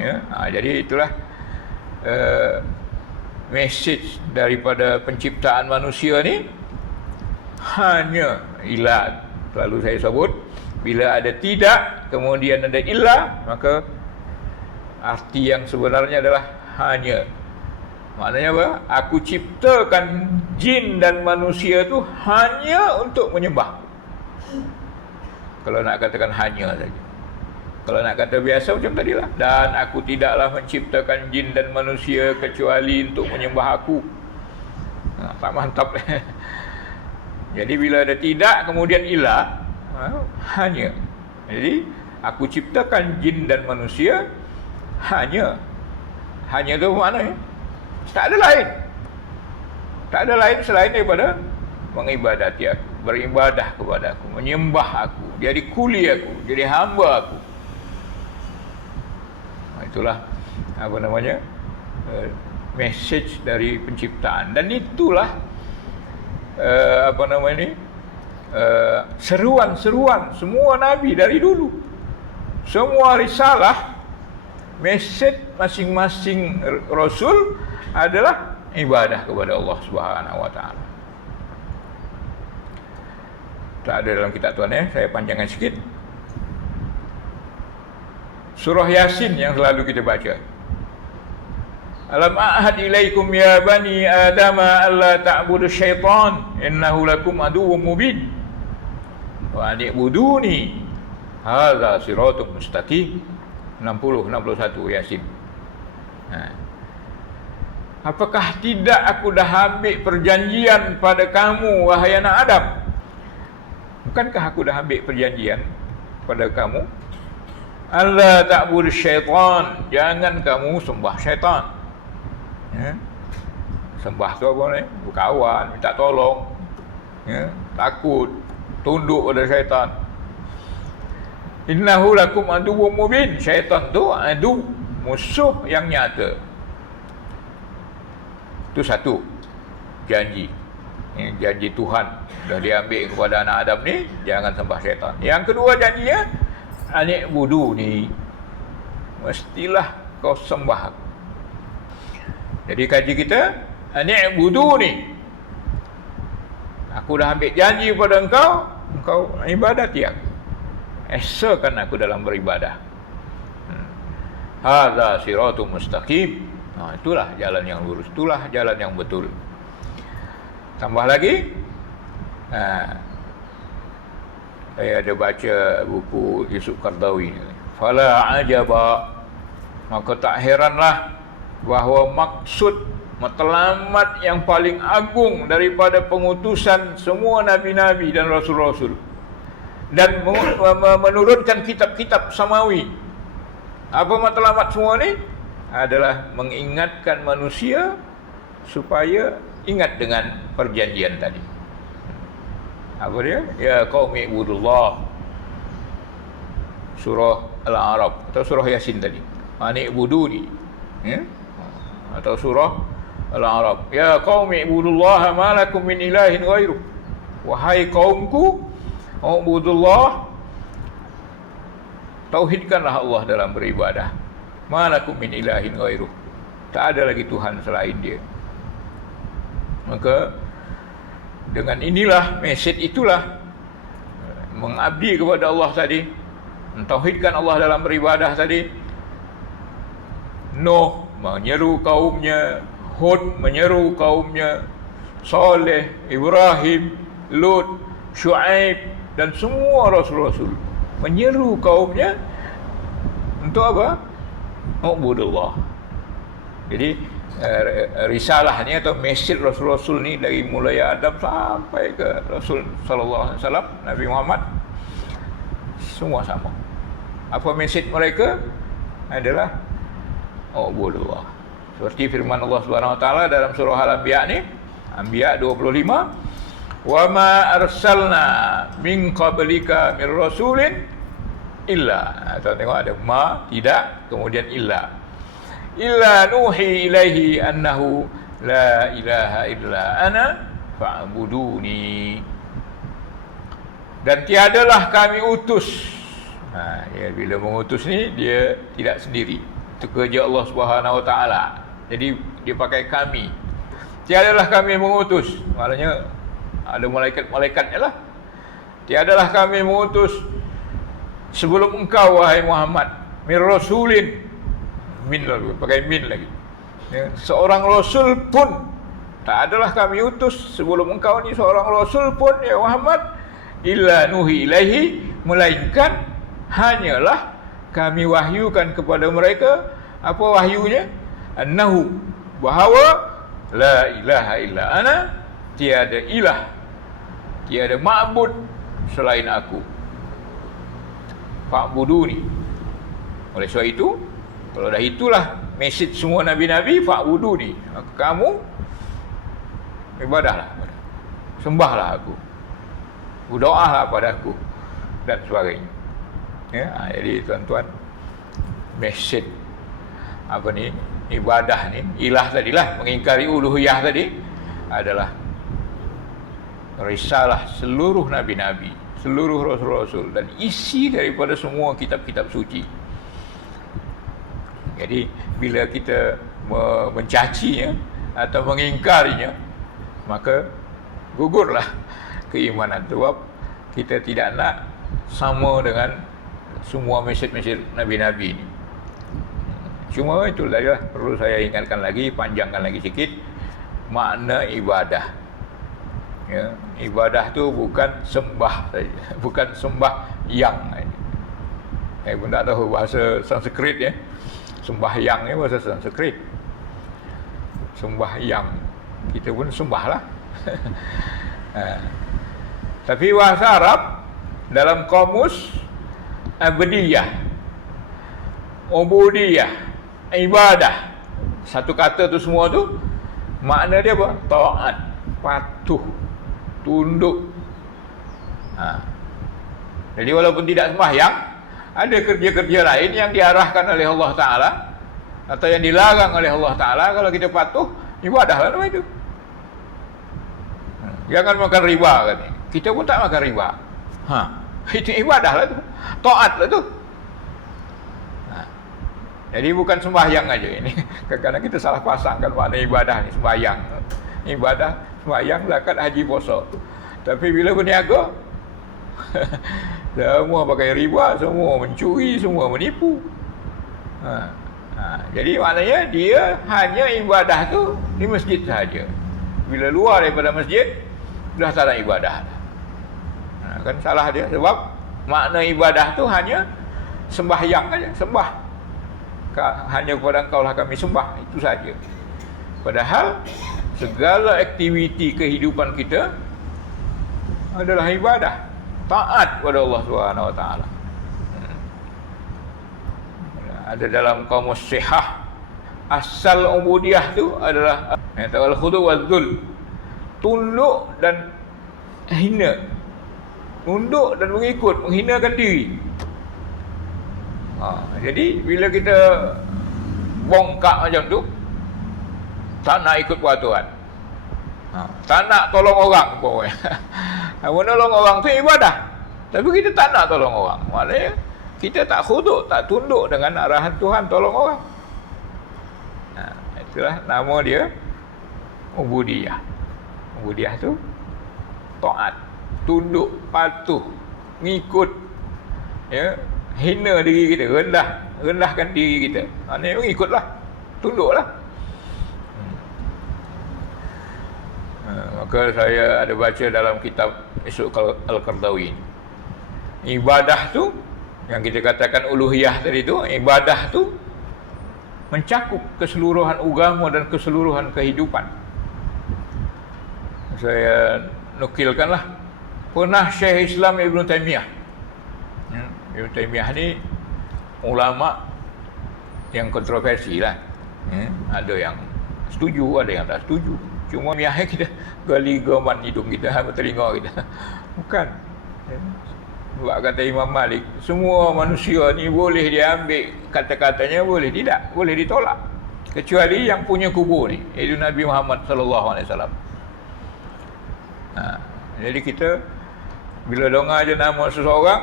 Ya, jadi itulah message daripada penciptaan manusia ni hanya ilah. Selalu saya sebut, bila ada tidak kemudian ada ilah, maka arti yang sebenarnya adalah hanya. Maknanya apa? Aku ciptakan jin dan manusia tu hanya untuk menyembah. Kalau nak katakan hanya saja. Kalau nak kata biasa macam tadilah. Dan aku tidaklah menciptakan jin dan manusia kecuali untuk menyembah aku. Tak mantap. Jadi bila ada tidak kemudian ilah, hanya. Jadi aku ciptakan jin dan manusia hanya. Hanya tu maknanya tak ada lain. Tak ada lain selain daripada mengibadati aku, beribadah kepada aku, menyembah aku, jadi kuli aku, jadi hamba aku. Itulah apa namanya message dari penciptaan. Dan itulah apa namanya ni seruan-seruan semua nabi dari dulu. Semua risalah, message masing-masing rasul adalah ibadah kepada Allah Subhanahu wa taala. Tak ada dalam kitab tuan saya panjangkan sikit. Surah Yasin yang selalu kita baca. Alam a'had ilaikum ya bani Adam alla ta'budu syaitan innahu lakum aduwwum mubin wa ani'buduni hadza siratun mustaqim. 60-61 Yasin. Apakah tidak aku dah ambil perjanjian pada kamu wahai anak Adam? Bukankah aku dah ambil perjanjian pada kamu? Allah ta'budu syaitan, jangan kamu sembah syaitan. Ya. Sembah tu apa ni? Berkawan, minta tolong, ya. Takut, tunduk pada syaitan. Innahu lakum aduwwum mubin. Syaitan tu adu, musuh yang nyata. Itu satu janji. Ini janji Tuhan dah diambil kepada anak Adam ni, jangan sembah syaitan. Yang kedua janjinya, ani'buduni, mestilah kau sembah aku. Jadi kaji kita, ani'buduni, aku dah ambil janji pada engkau ibadati aku, esakan aku dalam beribadah. Hadza siratun mustaqim. Itulah jalan yang lurus, itulah jalan yang betul. Tambah lagi, saya ada baca buku Yusuf Qaradawi ni. Fala ajaba, maka tak heranlah bahawa maksud matlamat yang paling agung daripada pengutusan semua nabi-nabi dan rasul-rasul dan menurunkan kitab-kitab samawi. Apa matlamat semua ni? Adalah mengingatkan manusia supaya ingat dengan perjanjian tadi. Apa dia? Ya qaumi ibudullah. Surah Al-A'raf atau surah Yasin tadi. Ani ibuduni. Ya? Atau surah Al-A'raf. Ya qaumi ibudullah ma lakum min ilahin ghairu. Wahai kaumku, ibudullah, tauhidkanlah Allah dalam beribadah. Ma lakum min ilahin ghairu. Tak ada lagi Tuhan selain Dia. Maka dengan inilah, mesej itulah, mengabdi kepada Allah tadi, mentauhidkan Allah dalam beribadah tadi. Nuh menyeru kaumnya, Hud menyeru kaumnya, Saleh, Ibrahim, Lut, Syuaib dan semua rasul-rasul menyeru kaumnya untuk apa? Ubudullah. Jadi risalah ni atau mesej rasul-rasul ni dari mulai Adam sampai ke Rasul sallallahu alaihi wasallam, Nabi Muhammad, semua sama. Apa mesej mereka? Adalah ubudullah. Seperti firman Allah Subhanahu wa taala dalam surah Al-Anbiya ni, Anbiya 25, "Wa ma arsalna min qablika min rasulin illa." Atau tengok ada ma, tidak, kemudian illa nuhi ilaihi annahu la ilaha illa ana fa'buduni. Dan tiadalah kami utus. Ya, bila mengutus ni dia tidak sendiri. Itu kerja Allah Subhanahu Wa Taala. Jadi dia pakai kami. Tiadalah kami mengutus. Maknanya ada malaikat-malaikatnya lah. Tiadalah kami mengutus sebelum engkau wahai Muhammad min rasulin, min lagi, pakai min lagi. Ya, seorang rasul pun tak adalah kami utus sebelum engkau ni seorang rasul pun ya Muhammad illa nuhi ilaihi, melainkan hanyalah kami wahyukan kepada mereka. Apa wahyunya? Annahu, bahawa la ilaha illa ana, tiada ilah, tiada ma'bud selain aku. Fa'buduni. Oleh sebab itu, kalau dah itulah mesej semua nabi-nabi, fa'buduni, kamu ibadahlah, sembahlah aku, berdoalah padaku dan sebagainya. Ya, jadi tuan-tuan, mesej apa ni, ibadah ni, ilah tadilah, mengingkari uluhiyah tadi adalah risalah seluruh nabi-nabi, seluruh rasul-rasul, dan isi daripada semua kitab-kitab suci. Jadi bila kita mencacinya atau mengingkarinya, maka gugurlah keimanan. Sebab kita tidak nak sama dengan semua mesej-mesej nabi-nabi ini. Cuma itu lah perlu saya ingatkan lagi, panjangkan lagi sikit makna ibadah. Ya, ibadah tu bukan sembah saja, bukan sembah yang. Saya pun tak tahu bahasa Sanskrit ya. Sembahyang ni bahasa Sanskrit. Sembahyang, kita pun sembahlah. Tapi bahasa Arab dalam kamus abdiyah, ubudiyah, ibadah, satu kata tu semua tu makna dia apa? Taat, patuh, tunduk. Jadi walaupun tidak sembahyang, ada kerja-kerja lain yang diarahkan oleh Allah Ta'ala atau yang dilarang oleh Allah Ta'ala. Kalau kita patuh, ibadahlah nama itu. Jangan makan riba katanya. Kita pun tak makan riba. Itu ibadahlah tu, taatlah tu. Jadi bukan sembahyang aja ini. Kadang-kadang kita salah pasangkan makna ibadah ni, sembahyang. Ibadah, sembahyang, zakat, haji, puasa. Tapi bila berniaga, semua pakai riba, semua mencuri, semua menipu. Jadi maknanya dia hanya ibadah tu di masjid sahaja. Bila luar daripada masjid, dah tak ada ibadah. Kan salah dia, sebab makna ibadah tu hanya sembahyang saja, sembah. Hanya kepada engkau lah kami sembah, itu saja. Padahal segala aktiviti kehidupan kita adalah ibadah, taat kepada Allah Subhanahu Wa Taala. Ada dalam kamus Sihah, asal ubudiyah tu adalah al-khudu wal-dhul, tunduk dan hina, tunduk dan mengikut, menghinakan diri. Jadi bila kita bongkak macam tu, tak nak ikut peraturan, tak nak tolong orang pokoknya. Menolong orang tu ibadah, tapi kita tak nak tolong orang, maknanya kita tak khuduk, tak tunduk dengan arahan Tuhan tolong orang. Itulah nama dia ubudiyah. Ubudiyah tu taat, tunduk, patuh, ngikut, ya, hina diri kita, rendahkan diri kita. Maknanya ikutlah, tunduklah. Maka saya ada baca dalam kitab Isuk Al-Qardawi, ibadah tu yang kita katakan uluhiyah tadi tu, ibadah tu mencakup keseluruhan agama dan keseluruhan kehidupan. Saya nukilkanlah, pernah Syekh Islam Ibn Taymiyah. Ibn Taymiyah ni ulama yang kontroversi lah. Ada yang setuju, ada yang tak setuju. Cuma miahnya kita gali gaman hidung kita, telinga kita. Bukan. Sebab kata Imam Malik, semua manusia ni boleh diambil kata-katanya, boleh tidak, boleh ditolak. Kecuali yang punya kubur ni, iaitu Nabi Muhammad SAW. Jadi kita bila dengar je nama seseorang,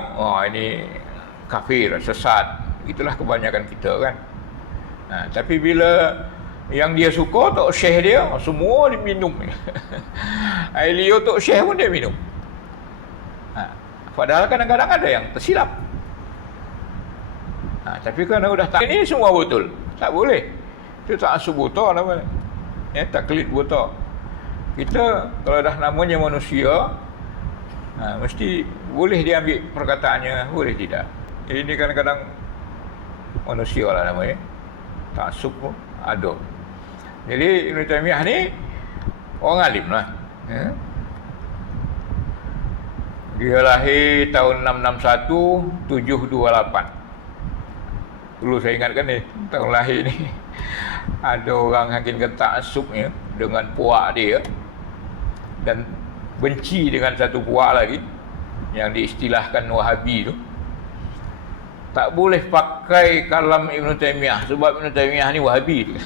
ini kafir, sesat. Itulah kebanyakan kita kan. Tapi bila yang dia suka, Tok Syekh dia, semua dia minum. Air liur Tok Syekh pun dia minum. Padahal kadang-kadang ada yang tersilap. Tapi kerana sudah tak, ini semua betul. Tak boleh. Itu ta'assub buta namanya. Taklid buta. Kita kalau dah namanya manusia, mesti boleh dia ambil perkataannya, boleh tidak. Ini kadang-kadang manusia lah namanya. Ta'assub pun ada. Jadi Ibn Taymiyah ni orang alim lah. Dia lahir tahun 661, 728. Dulu saya ingatkan ni, tahun lahir ni ada orang makin ta'assubnya dengan puak dia dan benci dengan satu puak lagi yang diistilahkan Wahabi tu. Tak boleh pakai kalam Ibn Taymiyah sebab Ibn Taymiyah ni Wahabi.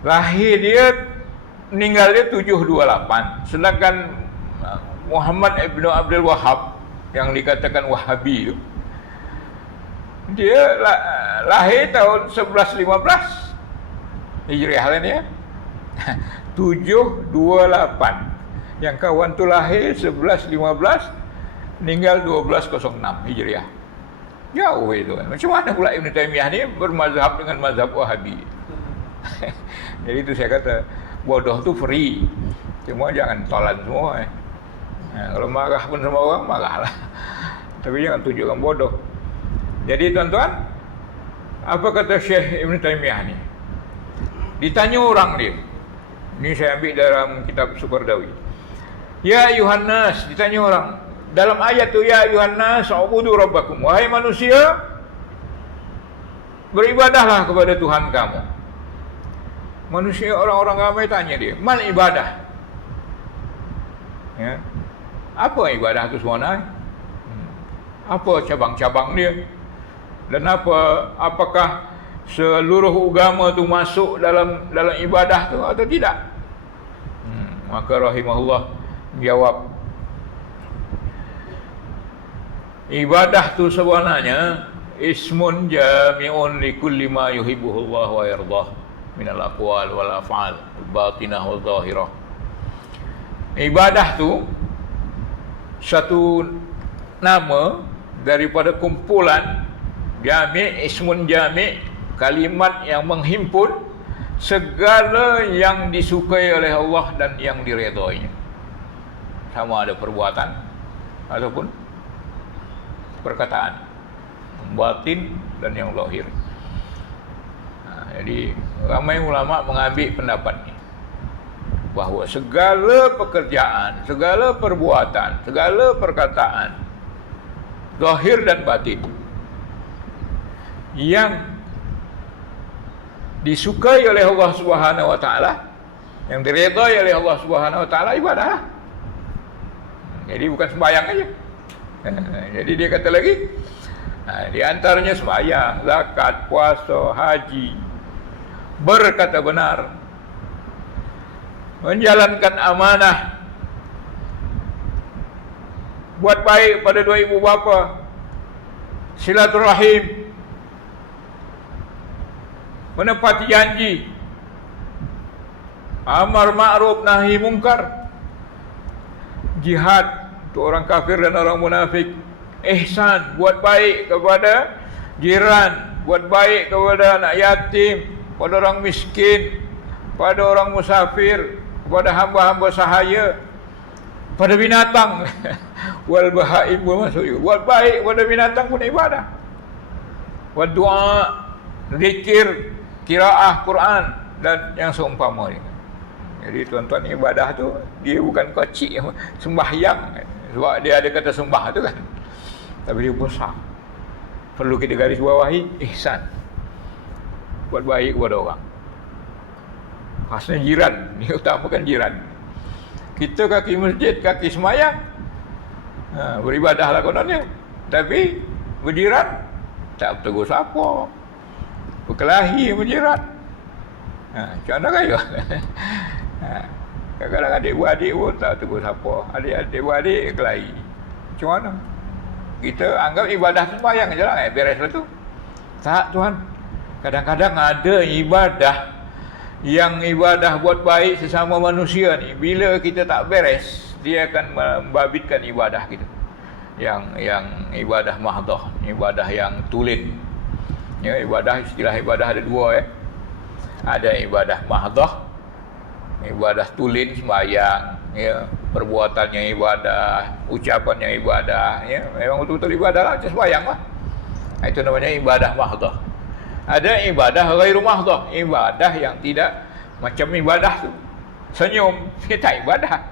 Lahir dia, meninggal dia 728. Sedangkan Muhammad Ibn Abdul Wahhab yang dikatakan Wahabi tu, dia lahir tahun 1115 Hijriah lah ni ya. 728. Yang kawan tu lahir 1115, meninggal 1206 Hijriah. Jauh itu kan. Macam mana pula Ibn Taymiyah ni bermazhab dengan mazhab Wahabi? Jadi itu saya kata, bodoh tu free. Cuma jangan tolan semua. Kalau marah pun sama orang, marahlah. Tapi jangan tunjukkan bodoh. Jadi tuan-tuan, apa kata Syekh Ibn Taymiyah ni? Ditanya orang dia. Ini saya ambil dalam kitab Sukardawi. Ya ayuhan nas, ditanya orang. Dalam ayat tu, ya ayuhan nas, ubudu rabbakum. Wahai manusia, beribadahlah kepada Tuhan kamu. Manusia, orang-orang ramai tanya dia, mal ibadah? Ya. Apa ibadah itu sebenarnya? Apa cabang-cabang dia? Dan apakah seluruh agama tu masuk dalam ibadah tu atau tidak? Maka rahimahullah jawab, ibadah tu sebenarnya ismun jami'un li kulli ma yuhibbuhu Allah wa yardah minal aqwal wal af'al batinah wal zahirah. Ibadah tu satu nama daripada kumpulan jami', ismun jami', kalimat yang menghimpun segala yang disukai oleh Allah dan yang diredainya, sama ada perbuatan ataupun perkataan, batin dan yang zahir. Jadi ramai ulama mengambil pendapat ini, bahawa segala pekerjaan, segala perbuatan, segala perkataan, zahir dan batin, yang disukai oleh Allah Subhanahu wa taala, yang diredai oleh Allah Subhanahu wa taala, ibadah. Jadi bukan sembahyang aja. Jadi dia kata lagi, di antaranya sembahyang, zakat, puasa, haji, berkata benar, menjalankan amanah, buat baik pada dua ibu bapa, silaturahim, menepati janji, amar ma'ruf nahi mungkar, jihad untuk orang kafir dan orang munafik, ihsan, buat baik kepada jiran, buat baik kepada anak yatim, pada orang miskin, pada orang musafir, kepada hamba-hamba sahaya, pada binatang. Wal bahaim pun masuk juga. Buat baik pada binatang pun ibadah. Buat doa, zikir, qiraah Quran dan yang seumpamanya. Jadi tuan-tuan, ibadah tu dia bukan kecil sembahyang. Sebab dia ada kata sembah tu kan. Tapi dia besar. Perlu kita garis bawahi ihsan. Buat baik kepada orang. Khasnya jiran, dia utamakan jiran. Kita kaki masjid, kaki semayang, beribadahlah kononnya. Tapi berjiran tak bertegur siapa, berkelahi berjiran. Macam mana kaya? Kadang-kadang adik-beradik pun tak tegur siapa, adik-adik beradik kelahi. Macam mana? Kita anggap ibadah sembahyang je lah, beres lah tu. Tak tuan. Kadang-kadang ada ibadah yang ibadah buat baik sesama manusia ni, bila kita tak beres, dia akan membabitkan ibadah kita. Yang ibadah mahdah, ibadah yang tulen. Ya, istilah ibadah ada dua. Ada ibadah mahdah, ibadah tulen sembahyang, ya, perbuatannya ibadah, ucapannya ibadah, ya, memang betul-betul ibadah lah, macam sembahyang lah. Itu namanya ibadah mahdah. Ada ibadah ghairu mahdah, ibadah yang tidak macam ibadah tu. Senyum, dia tak ibadah.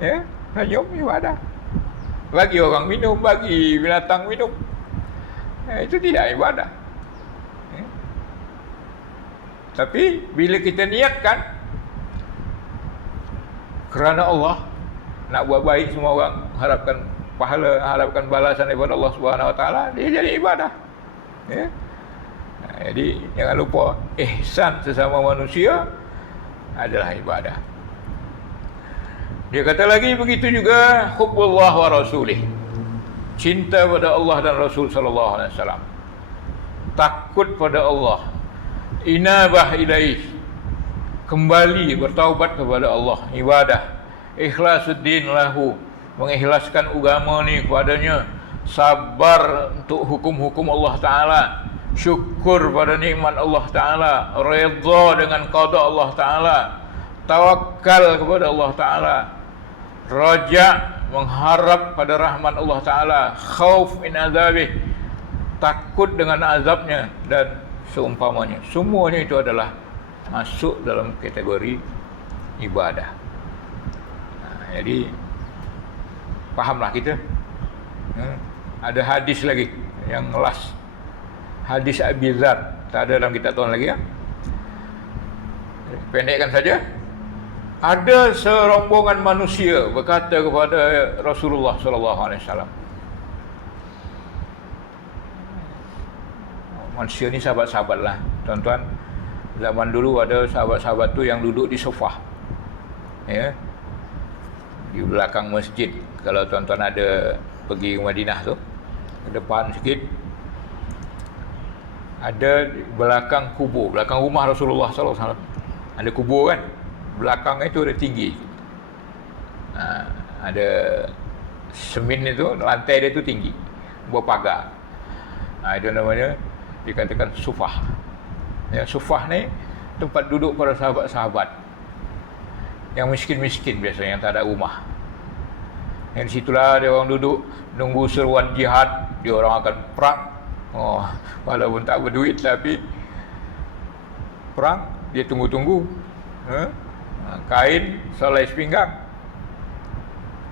Ya, senyum ibadah. Bagi orang minum, bagi binatang minum, itu tidak ibadah. Ya. Tapi bila kita niatkan kerana Allah, nak buat baik semua orang, harapkan pahala, harapkan balasan daripada Allah Subhanahu Wa Taala, dia jadi ibadah. Ya. Jadi jangan lupa, ihsan sesama manusia adalah ibadah. Dia kata lagi begitu juga hubbullah wa rasulih, cinta pada Allah dan Rasul sallallahu alaihi wasallam, takut pada Allah, inabah ilaih, kembali bertaubat kepada Allah, ibadah, ikhlasuddin lahu, mengikhlaskan agama ni kepadanya, sabar untuk hukum-hukum Allah Ta'ala, syukur pada nikmat Allah Ta'ala, redha dengan qada Allah Ta'ala, tawakal kepada Allah Ta'ala, raja, mengharap pada rahmat Allah Ta'ala, khauf min azabih, takut dengan azabnya, dan seumpamanya. Semuanya itu adalah masuk dalam kategori ibadah. Jadi fahamlah kita. Ada hadis lagi yang last, hadis Abi Dzar, tak ada dalam kitab tuan lagi ya. Pendekkan saja. Ada serombongan manusia berkata kepada Rasulullah sallallahu alaihi wasallam. Manusia ni sahabat-sahabat lah, tuan-tuan. Zaman dulu ada sahabat-sahabat tu yang duduk di sofa, ya, di belakang masjid. Kalau tuan-tuan ada pergi ke Madinah tu, ke depan sikit, ada di belakang kubur, belakang rumah Rasulullah sallallahu alaihi wasallam, ada kubur kan. Belakang itu ada tinggi, ada semen itu, lantai dia itu tinggi, berpagar. Itu namanya dikatakan sufah. Ya, sufah ni tempat duduk para sahabat-sahabat yang miskin-miskin biasanya, yang tak ada rumah. Yang di situlah dia orang duduk nunggu seruan jihad, dia orang akan perang. Walaupun tak berduit tapi perang, dia tunggu-tunggu. Kain selai sepinggang.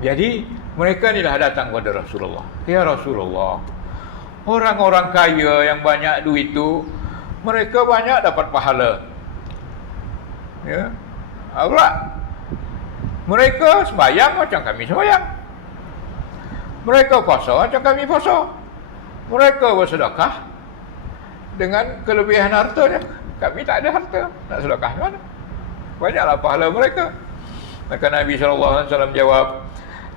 Jadi mereka inilah datang kepada Rasulullah. Ya Rasulullah, orang-orang kaya yang banyak duit itu, mereka banyak dapat pahala. Ya, Allah, mereka sembahyang macam kami sembahyang, mereka puasa macam kami puasa, mereka bersedekah dengan kelebihan hartanya. Kami tak ada harta, nak sedekah mana? Banyaklah pahala mereka. Maka Nabi SAW jawab,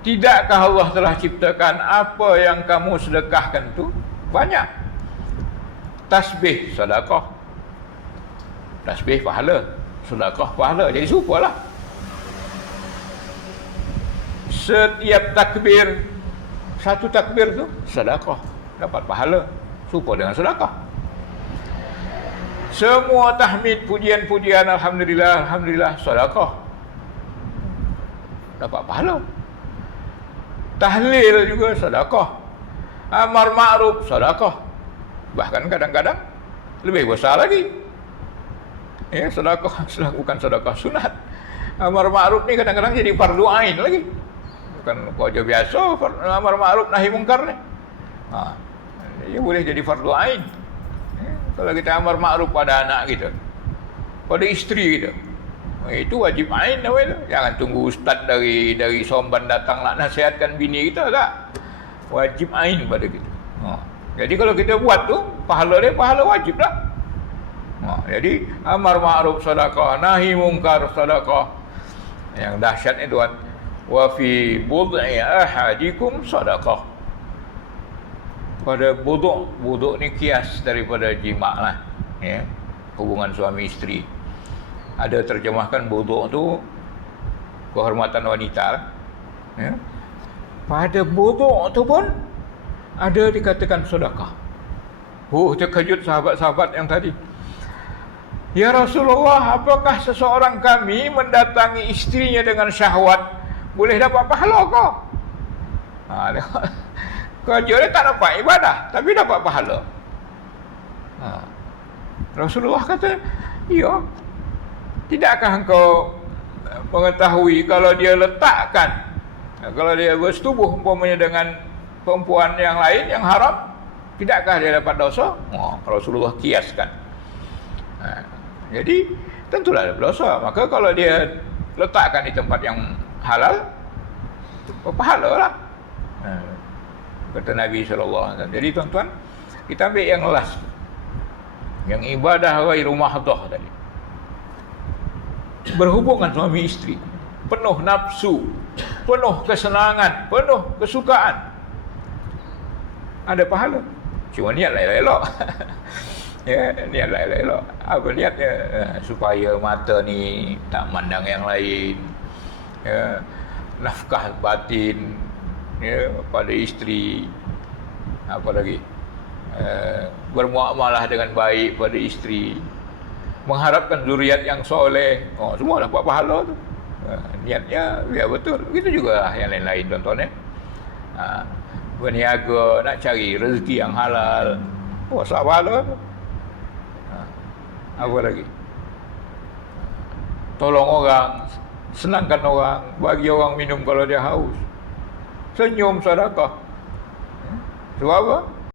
tidakkah Allah telah ciptakan apa yang kamu sedekahkan itu banyak? Tasbih sedekah, tasbih pahala, sedekah pahala, jadi serupalah. Setiap takbir, satu takbir tu sedekah, dapat pahala, serupa dengan sedekah. Semua tahmid, pujian-pujian, alhamdulillah, alhamdulillah, sedekah, dapat pahala. Tahlil juga sedekah, amar ma'ruf sedekah, bahkan kadang-kadang lebih besar lagi. Ya, sedekah bukan sedekah sunat. Amar ma'ruf ni kadang-kadang jadi fardu ain lagi, bukan kerja biasa. Amar ma'ruf nahi mungkar ni, dia boleh jadi fardu ain. Kalau kita amar makruf pada anak kita, pada isteri kita, itu wajib ain namanya. Jangan tunggu ustaz dari Somban datang nak nasihatkan bini kita, tak. Wajib ain pada kita. Jadi kalau kita buat tu, pahala dia pahala wajib lah. Jadi amar ma'ruf sedekah, nahi mungkar sedekah. Yang dahsyat ni tuan, wa fi bud'i ahadikum sedekah. pada bodok. Bodok ni kias daripada jima lah, ya, hubungan suami isteri. Ada terjemahkan bodok tu kehormatan wanita, ya. Pada bodok tu pun ada dikatakan sedekah. Terkejut sahabat-sahabat yang tadi. Ya Rasulullah, apakah seseorang kami mendatangi istrinya dengan syahwat boleh dapat pahala kau? Kerja dia tak dapat ibadah, tapi dapat pahala. Rasulullah kata, ya, tidakkah engkau mengetahui kalau dia letakkan, kalau dia bersetubuh umpamanya dengan perempuan yang lain yang haram, tidakkah dia dapat dosa? Rasulullah kiaskan. Jadi tentulah ada dosa. Maka kalau dia letakkan di tempat yang halal, berpahala lah, kata Nabi SAW. Jadi tuan-tuan, kita ambil yang last, yang ibadah ghairu mahdhah tadi, berhubungan suami isteri, penuh nafsu, penuh kesenangan, penuh kesukaan, ada pahala. Cuma niat elok-elok. Ya, niat elok-elok. Apa niatnya? Supaya mata ni tak mandang yang lain, ya, nafkah batin, ya, pada isteri. Apa lagi? Bermuamalah dengan baik pada isteri, mengharapkan zuriat yang soleh. Semua dapat pahala tu. Niatnya biar betul. Begitu juga yang lain-lain, tuan-tuan, ya. Berniaga nak cari rezeki yang halal, tak pahala tu. Apa lagi? Tolong orang, senangkan orang, bagi orang minum kalau dia haus, senyum sedekah. Sebab apa?